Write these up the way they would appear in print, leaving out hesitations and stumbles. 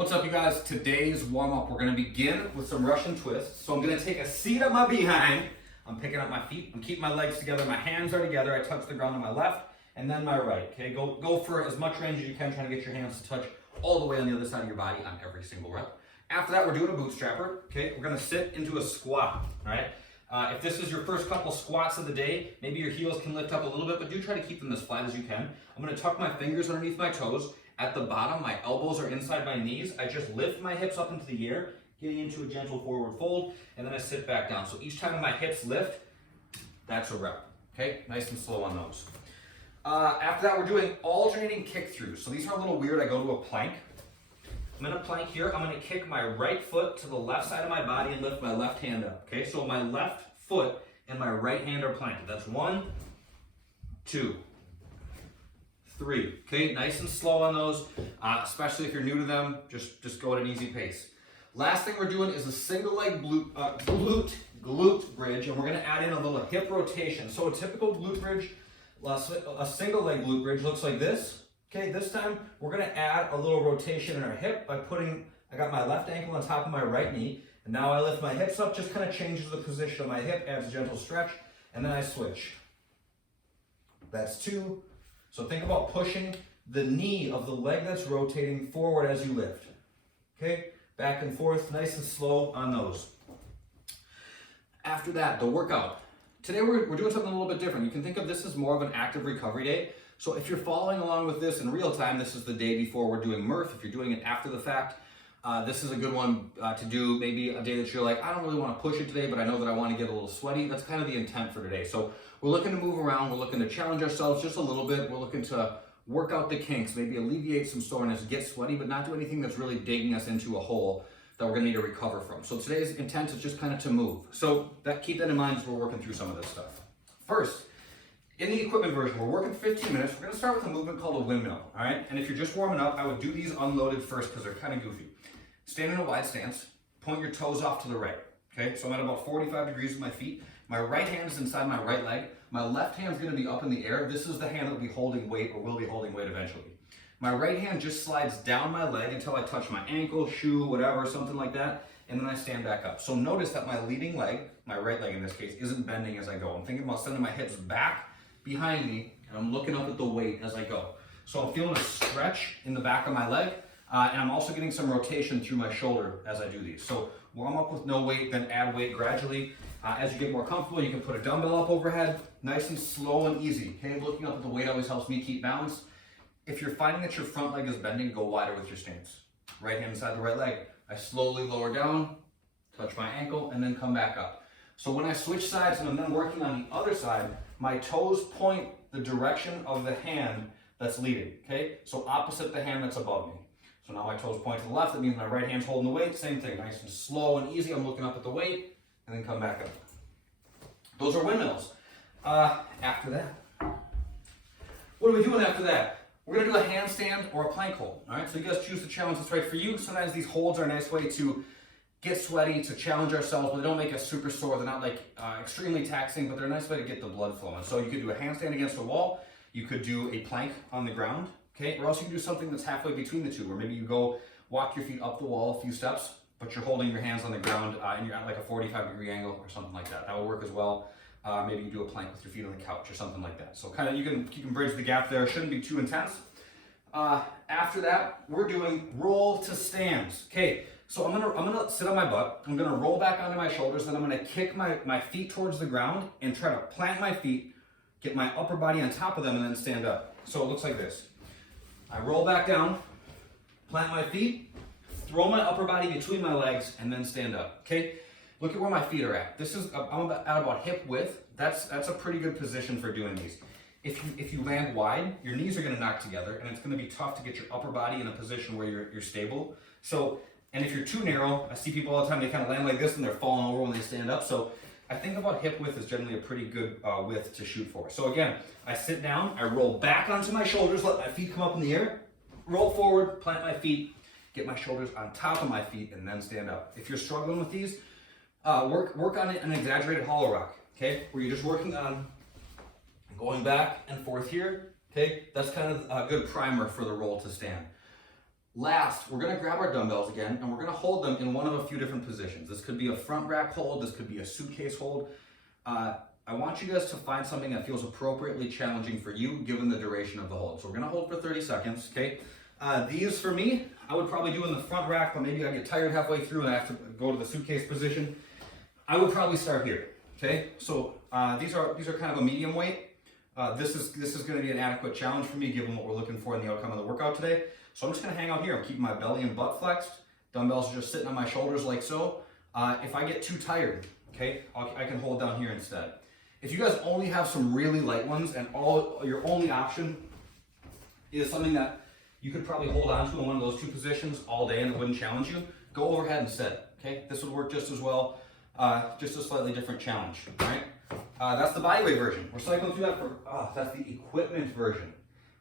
What's up, you guys? Today's warm-up, we're gonna begin with some Russian twists. So I'm gonna take a seat on my behind. I'm picking up my feet. I'm keeping my legs together. My hands are together. I touch the ground on my left and then my right. Okay, go for as much range as you can, trying to get your hands to touch all the way on the other side of your body on every single rep. After that, we're doing a bootstrapper. Okay, we're gonna sit into a squat. All right. If this is your first couple squats of the day, maybe your heels can lift up a little bit, but do try to keep them as flat as you can. I'm gonna tuck my fingers underneath my toes. At the bottom, my elbows are inside my knees. I just lift my hips up into the air, getting into a gentle forward fold, and then I sit back down. So each time my hips lift, that's a rep. Okay, nice and slow on those. After that, we're doing alternating kick throughs. So these are a little weird. I go to a plank. I'm in a plank here. I'm gonna kick my right foot to the left side of my body and lift my left hand up. Okay, so my left foot and my right hand are planted. That's 1, 2, 3. Okay, nice and slow on those, especially if you're new to them. Just go at an easy pace. Last thing we're doing is a single leg glute bridge, and we're going to add in a little hip rotation. So a typical glute bridge, a single leg glute bridge looks like this. Okay, this time we're going to add a little rotation in our hip by I got my left ankle on top of my right knee, and now I lift my hips up, just kind of changes the position of my hip, adds a gentle stretch, and then I switch. That's 2. So think about pushing the knee of the leg that's rotating forward as you lift. Okay, back and forth, nice and slow on those. After that, the workout. Today we're doing something a little bit different. You can think of this as more of an active recovery day. So if you're following along with this in real time, this is the day before we're doing Murph. If you're doing it after the fact, this is a good one to do maybe a day that you're like, I don't really want to push it today, but I know that I want to get a little sweaty. That's kind of the intent for today. So we're looking to move around. We're looking to challenge ourselves just a little bit. We're looking to work out the kinks, maybe alleviate some soreness, get sweaty, but not do anything that's really digging us into a hole that we're going to need to recover from. So today's intent is just kind of to move. So keep that in mind as we're working through some of this stuff. First, in the equipment version, we're working 15 minutes. We're going to start with a movement called a windmill, all right? And if you're just warming up, I would do these unloaded first because they're kind of goofy. Stand in a wide stance, point your toes off to the right, okay? So I'm at about 45 degrees with my feet. My right hand is inside my right leg. My left hand is going to be up in the air. This is the hand that will be holding weight or will be holding weight eventually. My right hand just slides down my leg until I touch my ankle, shoe, whatever, something like that, and then I stand back up. So notice that my leading leg, my right leg in this case, isn't bending as I go. I'm thinking about sending my hips back behind me, and I'm looking up at the weight as I go. So I'm feeling a stretch in the back of my leg, and I'm also getting some rotation through my shoulder as I do these. So warm up with no weight, then add weight gradually. As you get more comfortable, you can put a dumbbell up overhead, nice and slow and easy. Okay, looking up at the weight always helps me keep balance. If you're finding that your front leg is bending, go wider with your stance. Right hand inside the right leg. I slowly lower down, touch my ankle, and then come back up. So when I switch sides and I'm then working on the other side, my toes point the direction of the hand that's leading, okay? So opposite the hand that's above me. So now my toes point to the left, that means my right hand's holding the weight, same thing, nice and slow and easy. I'm looking up at the weight, and then come back up. Those are windmills. After that, what are we doing after that? We're gonna do a handstand or a plank hold, all right? So you guys choose the challenge that's right for you. Sometimes these holds are a nice way to get sweaty, to challenge ourselves, but they don't make us super sore. They're not like extremely taxing, but they're a nice way to get the blood flowing. So you could do a handstand against a wall. You could do a plank on the ground, okay? Or else you can do something that's halfway between the two, where maybe you go walk your feet up the wall a few steps, but you're holding your hands on the ground and you're at like a 45-degree angle or something like that. That will work as well. Maybe you do a plank with your feet on the couch or something like that. So kind of you can bridge the gap there. It shouldn't be too intense. After that, we're doing roll to stands. Okay, so I'm gonna sit on my butt. I'm gonna roll back onto my shoulders. Then I'm gonna kick my feet towards the ground and try to plant my feet, get my upper body on top of them, and then stand up. So it looks like this. I roll back down, plant my feet, throw my upper body between my legs, and then stand up, okay? Look at where my feet are at. I'm at about hip width. That's a pretty good position for doing these. If you land wide, your knees are gonna knock together, and it's gonna be tough to get your upper body in a position where you're stable. So, and if you're too narrow, I see people all the time, they kind of land like this and they're falling over when they stand up. So I think about hip width is generally a pretty good width to shoot for. So again, I sit down, I roll back onto my shoulders, let my feet come up in the air, roll forward, plant my feet, get my shoulders on top of my feet, and then stand up. If you're struggling with these, work on an exaggerated hollow rock, okay? Where you're just working on going back and forth here, okay? That's kind of a good primer for the roll to stand. Last, we're gonna grab our dumbbells again and we're gonna hold them in one of a few different positions. This could be a front rack hold, this could be a suitcase hold. I want you guys to find something that feels appropriately challenging for you given the duration of the hold. So we're gonna hold for 30 seconds, okay? These for me, I would probably do in the front rack, but maybe I get tired halfway through and I have to go to the suitcase position. I would probably start here, okay? So these are kind of a medium weight. This is gonna be an adequate challenge for me given what we're looking for in the outcome of the workout today. So I'm just gonna hang out here. I'm keeping my belly and butt flexed. Dumbbells are just sitting on my shoulders like so. If I get too tired, okay, I can hold down here instead. If you guys only have some really light ones and your only option is something that you could probably hold on to in one of those two positions all day and it wouldn't challenge you, go overhead instead, okay? This would work just as well, just a slightly different challenge, all right? That's the bodyweight version. We're cycling through that that's the equipment version.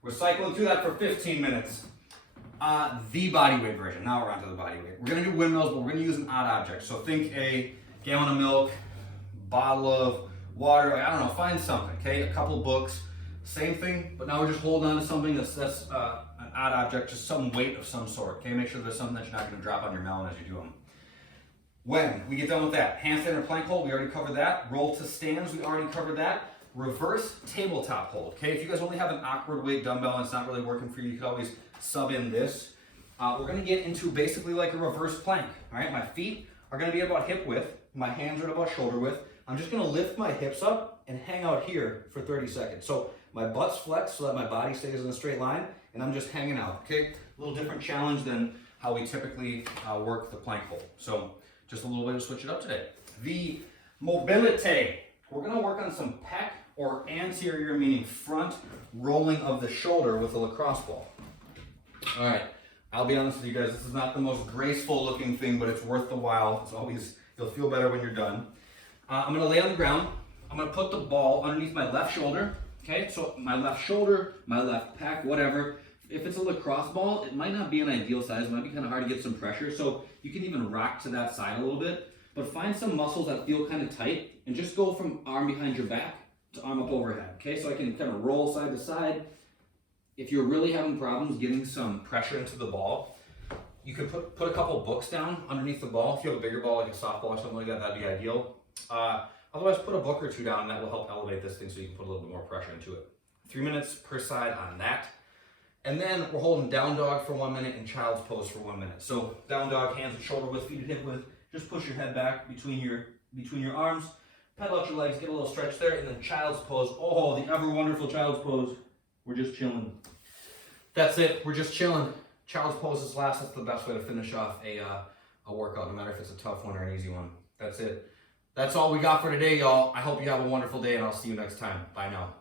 We're cycling through that for 15 minutes. The bodyweight version. Now we're on to the bodyweight. We're gonna do windmills, but we're gonna use an odd object. So think a gallon of milk, bottle of water, I don't know, find something, okay? A couple books, same thing, but now we're just holding on to something that's an odd object, just some weight of some sort, okay? Make sure there's something that you're not gonna drop on your melon as you do them. When we get done with that, handstand or plank hold, we already covered that. Roll to stands, we already covered that. Reverse tabletop hold, okay? If you guys only have an awkward weight dumbbell and it's not really working for you, you can always sub in this. We're gonna get into basically like a reverse plank, all right? My feet are gonna be about hip width, my hands are about shoulder width. I'm just gonna lift my hips up and hang out here for 30 seconds. So my butt's flexed so that my body stays in a straight line and I'm just hanging out, okay? A little different challenge than how we typically work the plank hold. So just a little bit to switch it up today. The mobility. We're gonna work on some pec or anterior, meaning front rolling of the shoulder with a lacrosse ball. All right, I'll be honest with you guys, this is not the most graceful looking thing, but it's worth the while. It's always, you'll feel better when you're done. I'm gonna lay on the ground. I'm gonna put the ball underneath my left shoulder, okay? So my left shoulder, my left pec, whatever. If it's a lacrosse ball, it might not be an ideal size. It might be kind of hard to get some pressure. So you can even rock to that side a little bit, but find some muscles that feel kind of tight and just go from arm behind your back to arm up overhead, okay? So I can kind of roll side to side. If you're really having problems getting some pressure into the ball, you could put a couple books down underneath the ball. If you have a bigger ball, like a softball or something like that, that'd be ideal. Otherwise, put a book or two down and that will help elevate this thing so you can put a little bit more pressure into it. 3 minutes per side on that. And then we're holding down dog for 1 minute and child's pose for 1 minute. So down dog, hands at shoulder width, feet at hip width. Just push your head back between your arms. Pedal out your legs, get a little stretch there, and then child's pose. Oh, the ever wonderful child's pose. We're just chilling. That's it, we're just chilling. Child's pose is last. That's the best way to finish off a workout, no matter if it's a tough one or an easy one. That's it. That's all we got for today, y'all. I hope you have a wonderful day, and I'll see you next time. Bye now.